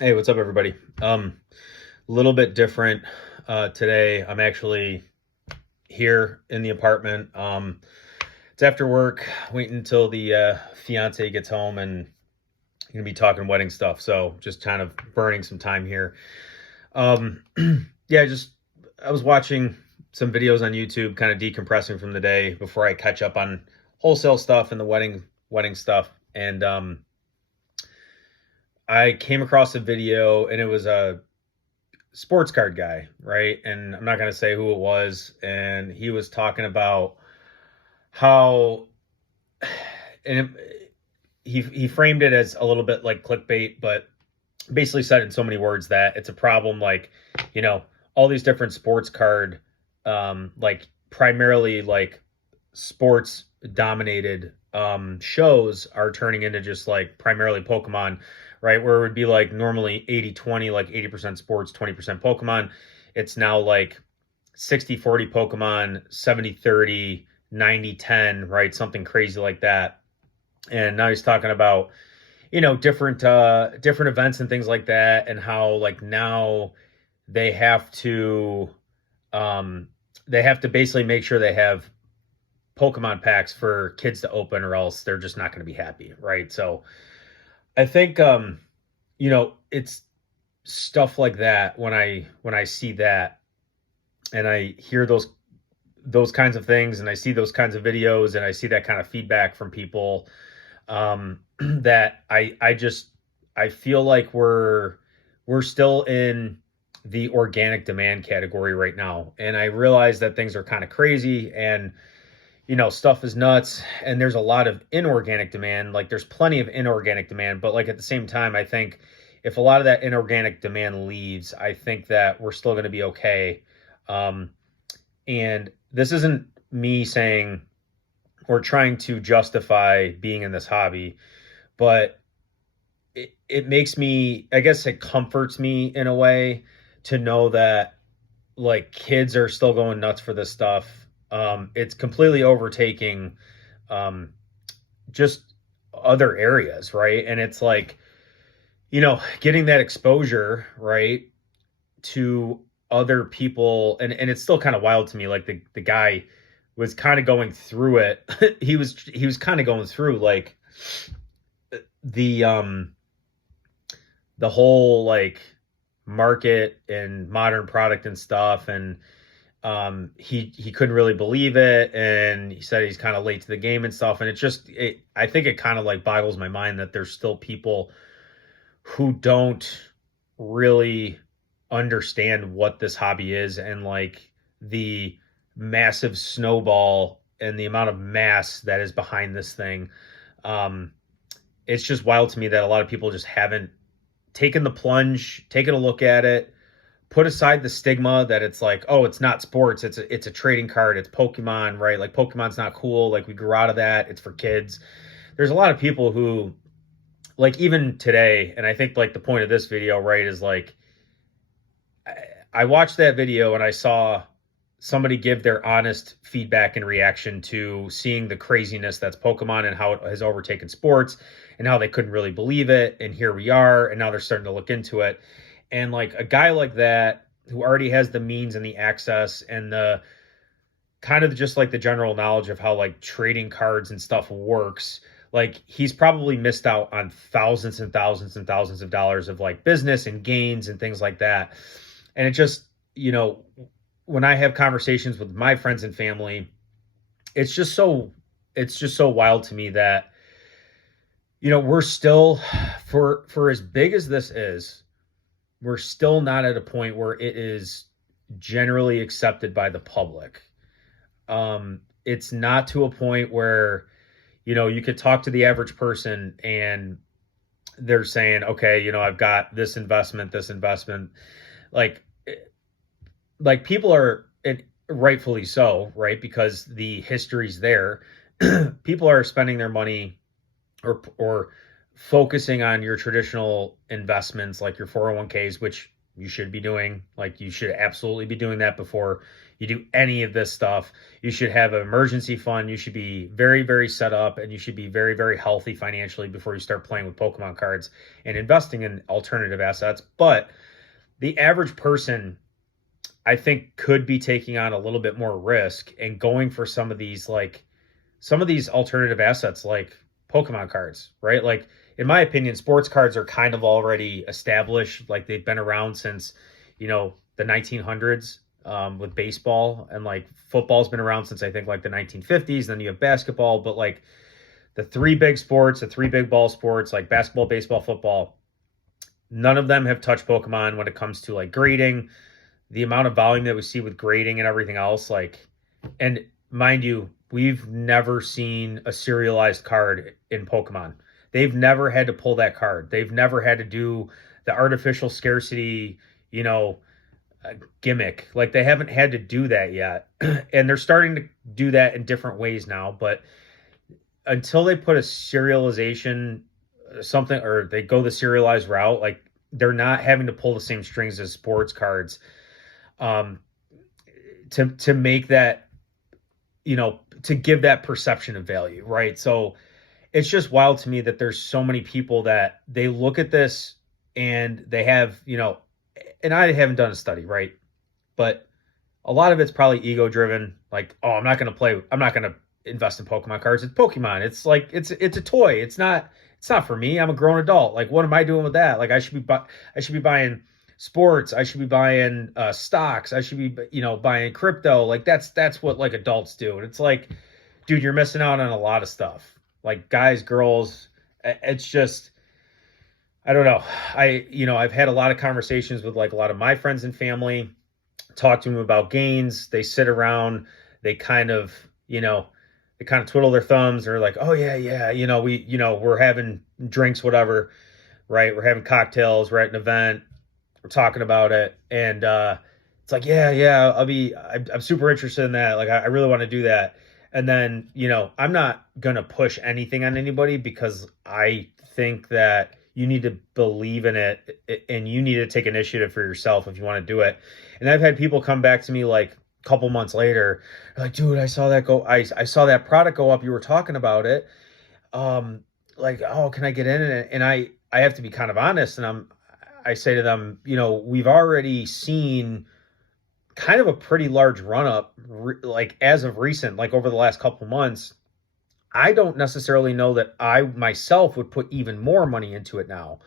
Hey, what's up, everybody? A little bit different today. I'm actually here in the apartment. It's after work, waiting until the fiance gets home, and gonna be talking wedding stuff. So just kind of burning some time here. Um, yeah, just I was watching some videos on YouTube, kind of decompressing from the day before I catch up on wholesale stuff and the wedding stuff. And I came across a video, and it was a sports card guy, right? And I'm not going to say who it was. And he was talking about how, and he framed it as a little bit like clickbait, but basically said in so many words that it's a problem. Like, you know, all these different sports card, like primarily like sports dominated shows are turning into just like primarily Pokemon, right? Where it would be like normally 80-20, like 80% sports, 20% Pokemon. It's now like 60-40 Pokemon, 70-30, 90-10, right? Something crazy like that. And now he's talking about, different events and things like that, and how like now they have to they have to basically make sure they have Pokemon packs for kids to open, or else they're just not going to be happy, right? So I think it's stuff like that when I see that, and I hear those kinds of things, and I see those kinds of videos, and I see that kind of feedback from people, that I feel like we're still in the organic demand category right now, and I realize that things are kind of crazy, and stuff is nuts, and there's a lot of inorganic demand. Like there's plenty of inorganic demand, but like at the same time, I think if a lot of that inorganic demand leaves, I think that we're still going to be okay. Um, and this isn't me saying or trying to justify being in this hobby, but it makes me, I guess it comforts me in a way to know that like kids are still going nuts for this stuff. It's completely overtaking um, just other areas, right? And it's like, getting that exposure, right, to other people, and it's still kind of wild to me. Like the guy was kind of going through it. He was kind of going through like the the whole like market and modern product and stuff, and he couldn't really believe it, and he said he's kind of late to the game and stuff, and I think it kind of like boggles my mind that there's still people who don't really understand what this hobby is, and like the massive snowball and the amount of mass that is behind this thing. um it's just wild to me that a lot of people just haven't taken the plunge, taken a look at it, put aside the stigma that it's like, oh, it's not sports, it's a trading card, it's Pokemon, right? Like Pokemon's not cool, like we grew out of that, it's for kids. There's a lot of people who, like, even today, and I think like the point of this video, right, is like I watched that video and I saw somebody give their honest feedback and reaction to seeing the craziness that's Pokemon and how it has overtaken sports, and how they couldn't really believe it, and here we are, and now they're starting to look into it. And like a guy like that who already has the means and the access and the kind of just like the general knowledge of how like trading cards and stuff works, like he's probably missed out on thousands and thousands and thousands of dollars of like business and gains and things like that. And it just, you know, when I have conversations with my friends and family, it's just so it's just so wild to me that we're still, for as big as this is, we're still not at a point where it is generally accepted by the public. It's not to a point where, you could talk to the average person and they're saying, okay, I've got this investment. Like, like people are, and rightfully so, right? Because the history's there. People are spending their money, or focusing on your traditional investments like your 401ks, which you should be doing. Like, you should absolutely be doing that before you do any of this stuff. You should have an emergency fund. You should be very, very set up, and you should be very, very healthy financially before you start playing with Pokemon cards and investing in alternative assets. But the average person, I think, could be taking on a little bit more risk and going for some of these alternative assets like Pokemon cards, right? Like, in my opinion, sports cards are kind of already established. Like, they've been around since, the 1900s, with baseball, and like football's been around since I think like the 1950s. Then you have basketball, but like the three big sports, the three big ball sports, like basketball, baseball, football, none of them have touched Pokemon when it comes to like grading, the amount of volume that we see with grading and everything else. Like, and mind you, we've never seen a serialized card in Pokemon. They've never had to pull that card. They've never had to do the artificial scarcity, gimmick. Like, they haven't had to do that yet. And they're starting to do that in different ways now. But until they put a serialization something, or they go the serialized route, like, they're not having to pull the same strings as sports cards, to make that, to give that perception of value, right? So it's just wild to me that there's so many people that they look at this and they have, and I haven't done a study, right? But a lot of it's probably ego driven. Like, oh, I'm not going to invest in Pokemon cards. It's Pokemon. It's like, it's a toy. It's not for me. I'm a grown adult. Like, what am I doing with that? Like, I should be buying sports. I should be buying stocks. I should be, buying crypto. Like, that's what like adults do. And it's like, dude, you're missing out on a lot of stuff. Like, guys, girls, it's just, I don't know. I've had a lot of conversations with like a lot of my friends and family, talk to them about gains. They sit around, they kind of twiddle their thumbs. They're like, oh yeah. We're having drinks, whatever, right? We're having cocktails. We're at an event. We're talking about it. And, it's like, yeah, I'm super interested in that. Like, I really want to do that. And then, I'm not going to push anything on anybody, because I think that you need to believe in it, and you need to take initiative for yourself if you want to do it. And I've had people come back to me like a couple months later, like, dude, I saw that product go up. You were talking about it. Like, oh, can I get in it? And I have to be kind of honest. And I say to them, we've already seen kind of a pretty large run up, like as of recent, like over the last couple months. I don't necessarily know that I myself would put even more money into it now.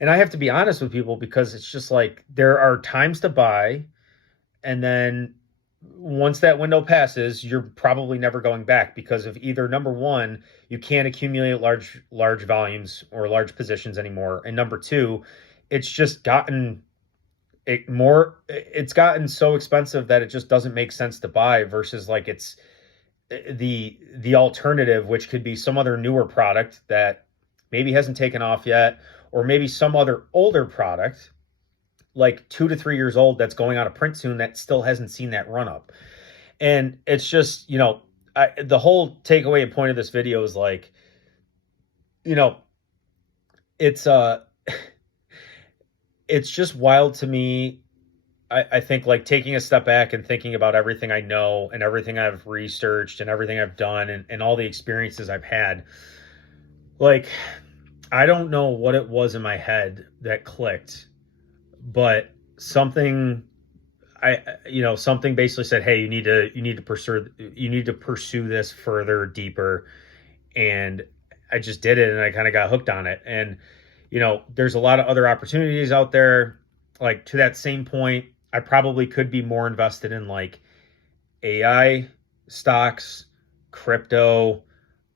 And I have to be honest with people, because it's just like, there are times to buy, and then once that window passes, you're probably never going back, because of either, number one, you can't accumulate large volumes or large positions anymore. And number two, it's just gotten so expensive that it just doesn't make sense to buy, versus like it's the alternative, which could be some other newer product that maybe hasn't taken off yet, or maybe some other older product like 2 to 3 years old that's going out of print soon that still hasn't seen that run up. And it's just, the whole takeaway and point of this video is like, it's it's just wild to me. I think like taking a step back and thinking about everything I know and everything I've researched and everything I've done, and all the experiences I've had, like, I don't know what it was in my head that clicked, but something basically said, hey, you need to pursue this further, deeper. And I just did it, and I kind of got hooked on it. And, there's a lot of other opportunities out there. Like, to that same point, I probably could be more invested in like AI stocks, crypto,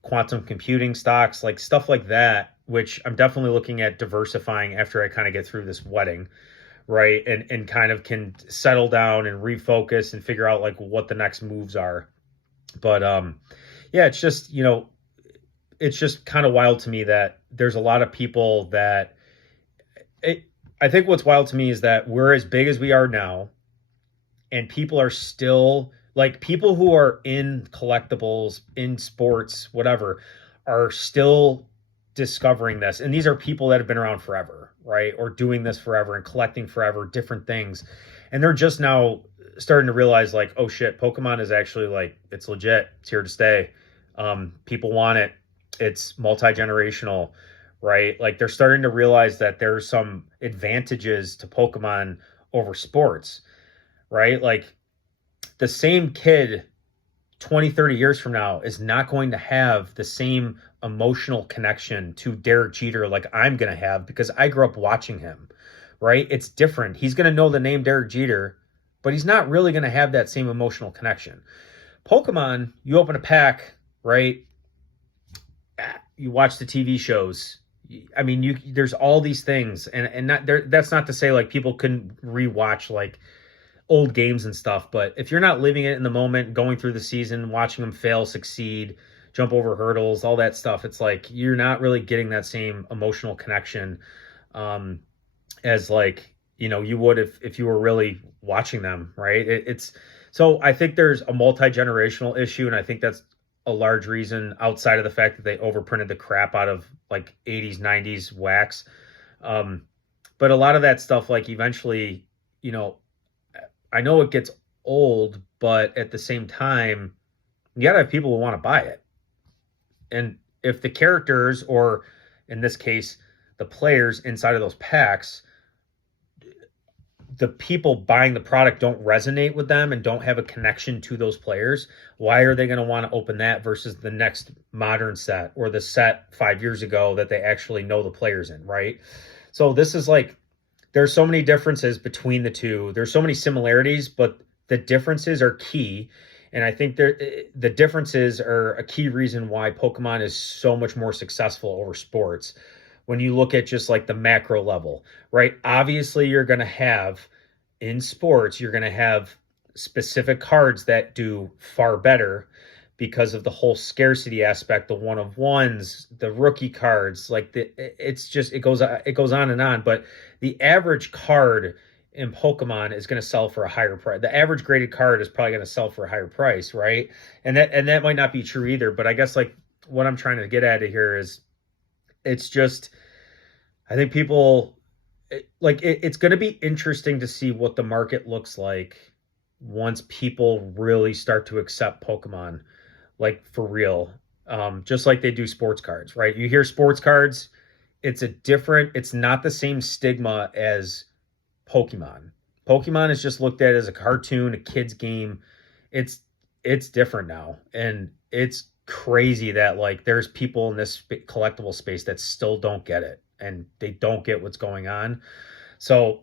quantum computing stocks, like stuff like that, which I'm definitely looking at diversifying after I kind of get through this wedding, right? And kind of can settle down and refocus and figure out like what the next moves are. But yeah, it's just, it's just kind of wild to me that there's a lot of people that I think what's wild to me is that we're as big as we are now, and people are still like, people who are in collectibles, in sports, whatever, are still discovering this, and these are people that have been around forever, right? Or doing this forever and collecting forever, different things. And they're just now starting to realize like, oh shit, Pokemon is actually like, it's legit. It's here to stay. People want it. It's multi-generational, right? Like they're starting to realize that there's some advantages to Pokemon over sports, right? Like the same kid 20, 30 years from now is not going to have the same emotional connection to Derek Jeter like I'm going to have because I grew up watching him, right? It's different. He's going to know the name Derek Jeter, but he's not really going to have that same emotional connection. Pokemon, you open a pack, right? You watch the TV shows. I mean, there's all these things, and not there. That's not to say like people couldn't rewatch like old games and stuff, but if you're not living it in the moment, going through the season, watching them fail, succeed, jump over hurdles, all that stuff, it's like you're not really getting that same emotional connection as like, you know, you would if you were really watching them, right? It's so I think there's a multi-generational issue, and I think that's a large reason outside of the fact that they overprinted the crap out of like 80s, 90s wax. But a lot of that stuff, like eventually, you know, I know it gets old, but at the same time, you gotta have people who want to buy it. And if the characters, or in this case, the players inside of those packs, the people buying the product don't resonate with them and don't have a connection to those players, why are they going to want to open that versus the next modern set or the set 5 years ago that they actually know the players in, right? So this is like, there's so many differences between the two. There's so many similarities, but the differences are key. And I think the differences are a key reason why Pokemon is so much more successful over sports. When you look at just like the macro level, right? Obviously, you're going to have in sports, you're going to have specific cards that do far better because of the whole scarcity aspect, the one of ones, the rookie cards, like it goes on and on. But the average card in Pokemon is going to sell for a higher price. The average graded card is probably going to sell for a higher price, right? And that might not be true either. But I guess like what I'm trying to get at here is, it's just, I think people it's going to be interesting to see what the market looks like once people really start to accept Pokemon, like for real. Just like they do sports cards, right? You hear sports cards, it's not the same stigma as Pokemon. Pokemon is just looked at as a cartoon, a kid's game. It's different now. And it's crazy that like there's people in this collectible space that still don't get it and they don't get what's going on. So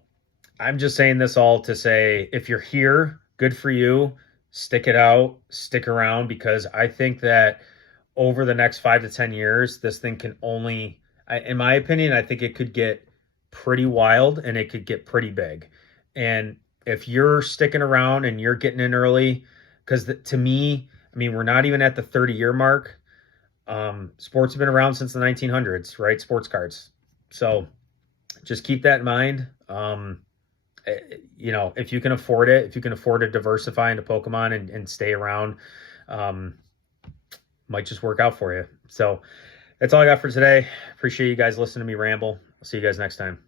I'm just saying this all to say, if you're here, good for you. Stick it out, stick around, because I think that over the next 5 to 10 years, this thing can only, in my opinion, I think it could get pretty wild and it could get pretty big. And if you're sticking around and you're getting in early, because to me, I mean, we're not even at the 30-year mark. Sports have been around since the 1900s, right? Sports cards. So just keep that in mind. You know, if you can afford it, if you can afford to diversify into Pokemon and stay around, might just work out for you. So that's all I got for today. Appreciate you guys listening to me ramble. I'll see you guys next time.